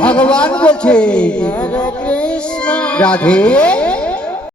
ভগবান বলছে। রাধে